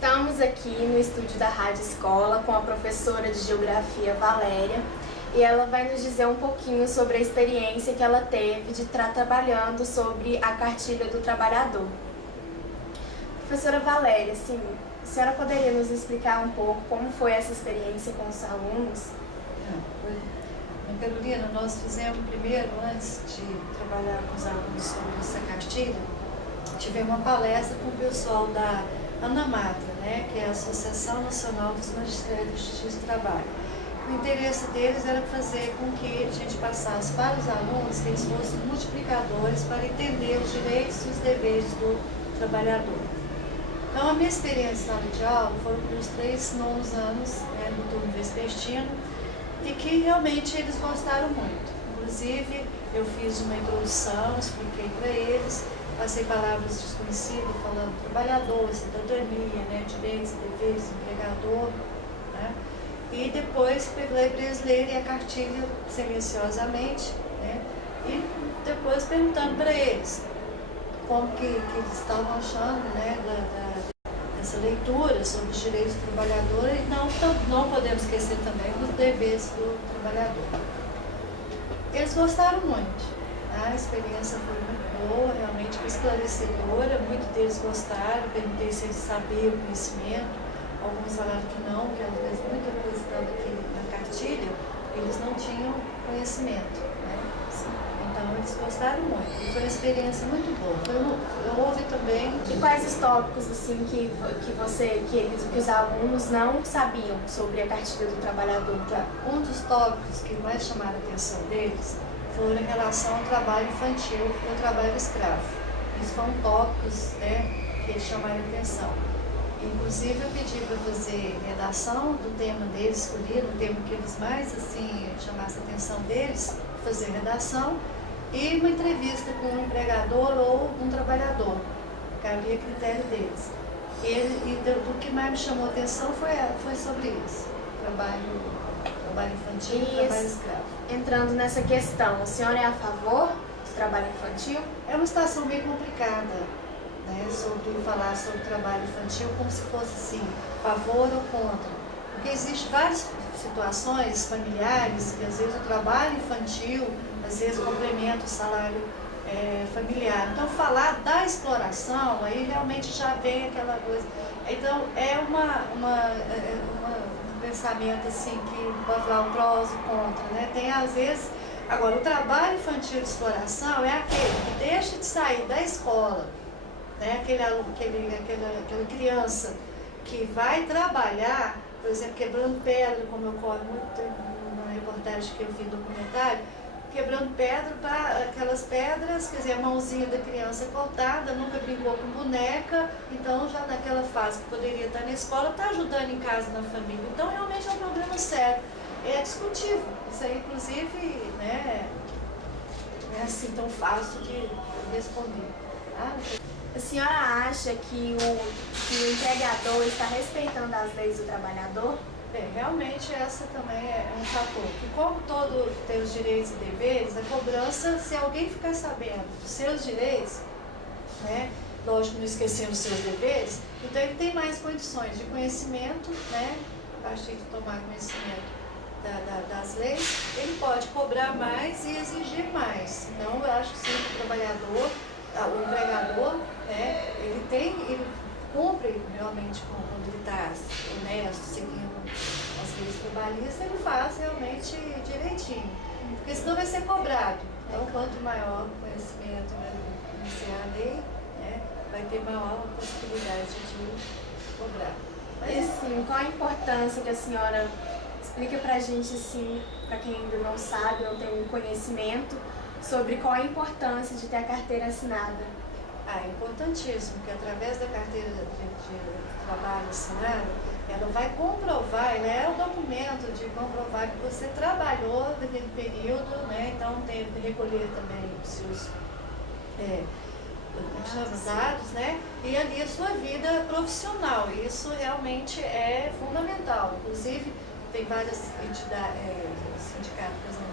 Estamos aqui no estúdio da Rádio Escola com a professora de Geografia Valéria e ela vai nos dizer um pouquinho sobre a experiência que ela teve de estar trabalhando sobre a cartilha do trabalhador. Professora Valéria, sim, a senhora poderia nos explicar um pouco como foi essa experiência com os alunos? Carolina, nós fizemos primeiro, antes de trabalhar com os alunos sobre essa cartilha, tivemos uma palestra com o pessoal da ANAMATRA, né, que é a Associação Nacional dos Magistrados de Justiça do Trabalho. O interesse deles era fazer com que a gente passasse para os alunos que eles fossem multiplicadores para entender os direitos e os deveres do trabalhador. Então, a minha experiência na sala de aula foram pelos 3 novos anos do turno vespertino e que realmente eles gostaram muito. Inclusive, eu fiz uma introdução, expliquei para eles, passei palavras desconhecidas, falando trabalhador, cidadania, né, direitos e deveres, empregador, né? E depois peguei para eles lerem a cartilha silenciosamente, né? E depois perguntando para eles como que eles estavam achando, né, dessa leitura sobre os direitos do trabalhador, e não podemos esquecer também dos deveres do trabalhador. Eles gostaram muito. A experiência foi muito boa, realmente esclarecedora, muitos deles gostaram, perguntei se eles sabiam o conhecimento, alguns falaram que não, que às vezes muita coisa estava aqui na cartilha, eles não tinham conhecimento, né? Então eles gostaram muito, e foi uma experiência muito boa. Houve também... E quais os tópicos assim, que os alunos não sabiam sobre a cartilha do trabalhador? Um dos tópicos que mais chamaram a atenção deles foram em relação ao trabalho infantil e ao trabalho escravo. Esses foram tópicos, né, que eles chamaram a atenção. Inclusive, eu pedi para fazer redação do tema deles, escolhido, o tema que eles mais assim, chamassem a atenção deles, fazer redação, e uma entrevista com um empregador ou um trabalhador, que havia critério deles. Do que mais me chamou a atenção foi sobre isso, trabalho infantil e trabalho escravo. Entrando nessa questão, a senhora é a favor do trabalho infantil? É uma situação bem complicada, né, falar sobre trabalho infantil como se fosse assim, favor ou contra. Porque existem várias situações familiares que às vezes o trabalho infantil, às vezes complementa o salário familiar. Então falar da exploração, aí realmente já vem aquela coisa. Então é um pensamento assim, que pode falar um prós e contra, né? Tem às vezes... Agora, o trabalho infantil de exploração é aquele que deixa de sair da escola, né? Aquela criança que vai trabalhar, por exemplo, quebrando pedra, como ocorre muito na reportagem que eu vi no documentário, quebrando pedra para aquelas pedras, quer dizer, a mãozinha da criança cortada, nunca brincou com boneca, então já naquela fase que poderia estar na escola, está ajudando em casa, na família. Então realmente é um problema sério, é discutível. Isso aí, inclusive, né, não é assim tão fácil de responder. Tá? A senhora acha que o empregador está respeitando as leis do trabalhador? Realmente essa também é um fator. E como todo tem os direitos e deveres, a cobrança, se alguém ficar sabendo dos seus direitos, né, lógico, não esquecendo os seus deveres, então ele tem mais condições de conhecimento, né, a partir de tomar conhecimento das leis, ele pode cobrar mais e exigir mais. Então eu acho que sim, o trabalhador, o empregador, né, ele cumpre realmente quando ele está honesto, seguindo as leis trabalhistas, ele faz realmente direitinho, porque senão vai ser cobrado. Então, quanto maior o conhecimento, né, do conhecer a lei, né, vai ter maior possibilidade de cobrar. Mas, e assim, qual a importância que a senhora explica pra gente, assim, pra quem ainda não sabe, não tem um conhecimento, sobre qual a importância de ter a carteira assinada? É importantíssimo, que através da carteira de trabalho assinada, ela vai comprovar, ela é o documento de comprovar que você trabalhou naquele período, né? Então tem que recolher também os seus dados, né? E ali a sua vida profissional. Isso realmente é fundamental. Inclusive, tem várias entidades, sindicatos, por exemplo,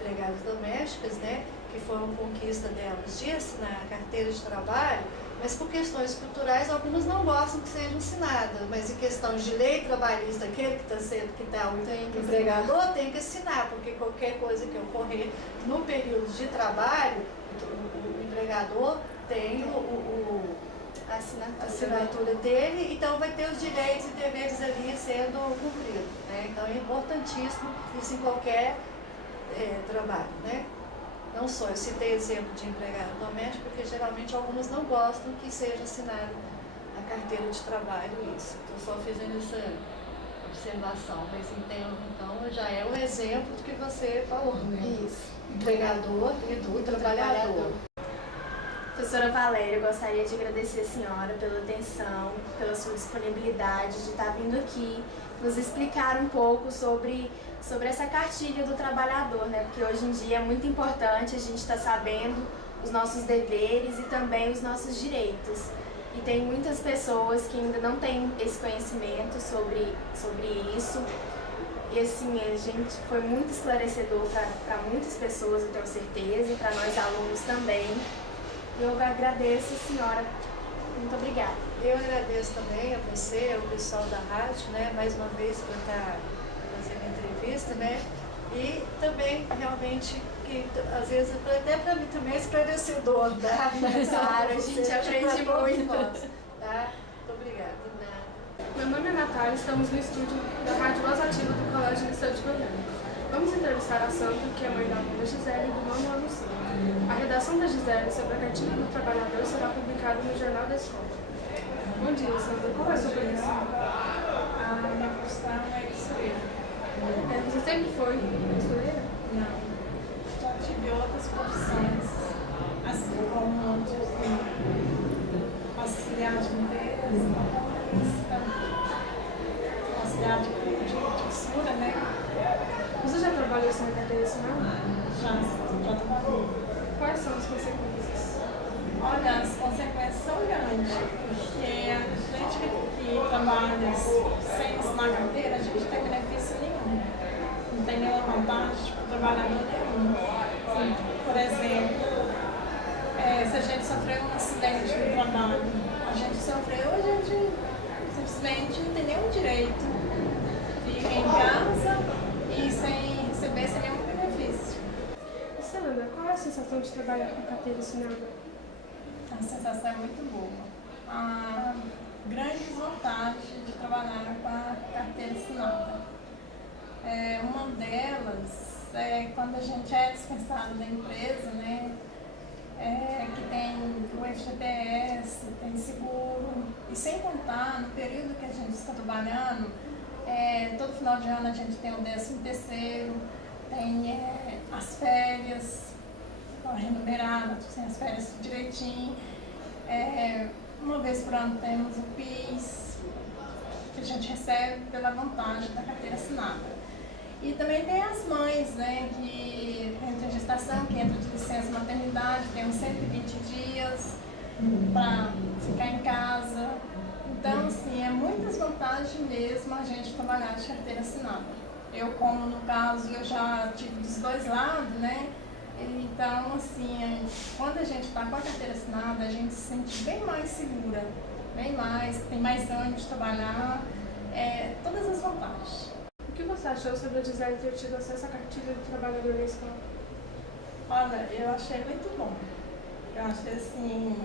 empregadas domésticas, né, que foi uma conquista delas, de assinar a carteira de trabalho, mas por questões culturais algumas não gostam que seja assinada, mas em questões de lei trabalhista, aquele que está o empregador tem que assinar, porque qualquer coisa que ocorrer no período de trabalho, o empregador tem a assinatura dele, então vai ter os direitos e deveres ali sendo cumpridos, né? Então é importantíssimo isso em qualquer trabalho, né? Não só, eu citei exemplo de empregado doméstico, porque geralmente algumas não gostam que seja assinada a carteira de trabalho, isso. Estou só fazendo essa observação, mas entendo, então já é um exemplo do que você falou, né? Isso. Empregador e do trabalhador. Professora Valéria, eu gostaria de agradecer a senhora pela atenção, pela sua disponibilidade de estar vindo aqui, nos explicar um pouco sobre essa cartilha do trabalhador, né? Porque hoje em dia é muito importante a gente estar sabendo os nossos deveres e também os nossos direitos. E tem muitas pessoas que ainda não têm esse conhecimento sobre isso. E assim, a gente foi muito esclarecedor para muitas pessoas, eu tenho certeza, e para nós alunos também. Eu agradeço, senhora. Muito obrigada. Eu agradeço também a você, ao pessoal da rádio, né, mais uma vez por estar fazendo a entrevista, né, e também realmente que às vezes até para mim também é esclarecedor, tá? Claro, a gente aprende muito. Tá? Muito obrigada. Meu nome é Natália, estamos no estúdio da Rádio Voz Ativa do Colégio Liceu de Goiânia. Vamos entrevistar a Sandra, que é mãe da aluna Gisele e do nono ano C. A redação da Gisele sobre a cartilha do trabalhador será publicada no Jornal da Escola. Bom dia, Sandra. Qual é a sua profissão? A minha profissão é costureira. Você sempre foi costureira? Não. Já tive outras profissões, assim como auxiliar de limpeza, auxiliar de costura, né? Você já trabalhou sem carteira assinada? Já trabalhei. Quais são as consequências? Olha, as consequências são grandes, porque a gente que trabalha sem assinar carteira, a gente não tem benefício nenhum. Não tem nenhuma vantagem para o trabalhador nenhum. Por exemplo, se a gente sofreu um acidente no trabalho, a gente sofreu, a gente simplesmente não tem nenhum direito. Fica em casa e sem receber nenhum benefício. Sandra, qual é a sensação de trabalhar com carteira assinada? A sensação é muito boa. A grande vantagem de trabalhar com a carteira assinada. Uma delas é quando a gente é dispensado da empresa, né? Que tem o FGTS, tem seguro, e sem contar, no período que a gente está trabalhando, todo final de ano a gente tem o 13º, tem as férias remuneradas, tem as férias direitinho, uma vez por ano temos o PIS, que a gente recebe pela vantagem da carteira assinada. E também tem as mães, né, que entram em gestação, que entram de licença maternidade, tem uns 120 dias para ficar em casa. Então, assim, é muitas vantagens mesmo a gente trabalhar de carteira assinada. Eu, como no caso, eu já tive dos dois lados, né? Então, assim, quando a gente está com a carteira assinada, a gente se sente bem mais segura, bem mais, tem mais ânimo de trabalhar, todas as vantagens. O que você achou sobre a Gisele ter tido acesso à cartilha do trabalhador na escola? Olha, eu achei muito bom. Eu achei, assim,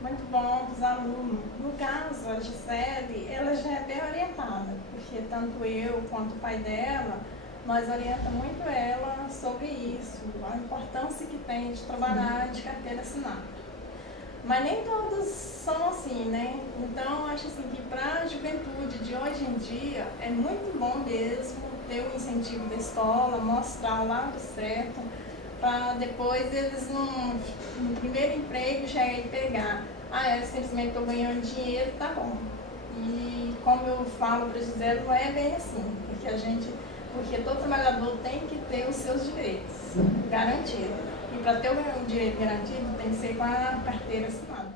muito bom para os alunos. No caso, a Gisele, ela já é bem orientada, porque tanto eu quanto o pai dela, nós orientamos muito ela sobre isso, a importância que tem de trabalhar de carteira assinada. Mas nem todos são assim, né? Então, eu acho assim que para a juventude de hoje em dia é muito bom mesmo ter o incentivo da escola, mostrar o lado certo, para depois eles no primeiro emprego já ir pegar. Eu simplesmente estou ganhando dinheiro, tá bom. E como eu falo para a Gisele, não é bem assim, porque todo trabalhador tem que ter os seus direitos garantidos. E para ter o direito garantido tem que ser com a carteira assinada.